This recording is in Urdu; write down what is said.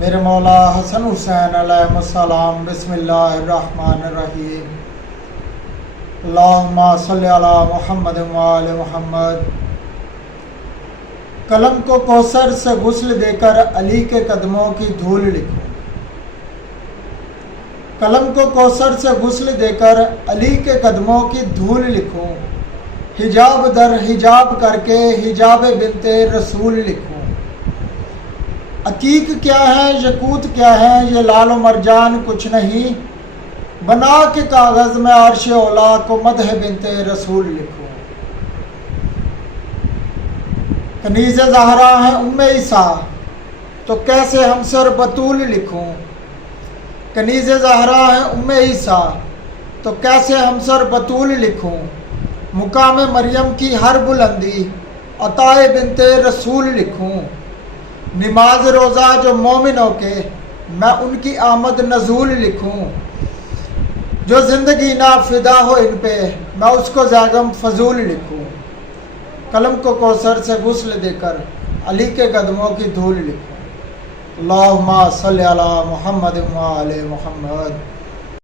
میرے مولا حسن حسین علیہ السلام۔ بسم اللہ الرحمن الرحیم۔ اللہم صلی علی محمد وآل محمد۔ قلم کو کوثر سے غسل دے کر علی کے قدموں کی دھول لکھوں۔ قلم کو کوثر سے غسل دے کر علی کے قدموں کی دھول لکھوں، حجاب در حجاب کر کے حجاب بنت رسول لکھوں۔ عقیق کیا ہے، یقوت کیا ہے، یہ لال و مرجان کچھ نہیں، بنا کے کاغذ میں عرش اولا کو مدح بنت رسول لکھوں۔ کنیز زہرا ہے ام عیسیٰ، تو کیسے ہمسر بطول لکھوں۔ کنیز زہرا ہے ام عیسیٰ، تو کیسے ہمسر بطول لکھوں۔ مقام مریم کی ہر بلندی عطائے بنت رسول لکھوں۔ نماز روزہ جو مومنوں کے، میں ان کی آمد نزول لکھوں۔ جو زندگی نہ فدا ہو ان پہ، میں اس کو زیغم فضول لکھوں۔ قلم کو کوثر سے غسل دے کر علی کے قدموں کی دھول لکھوں۔ اللہم صلی علی محمد وآل محمد۔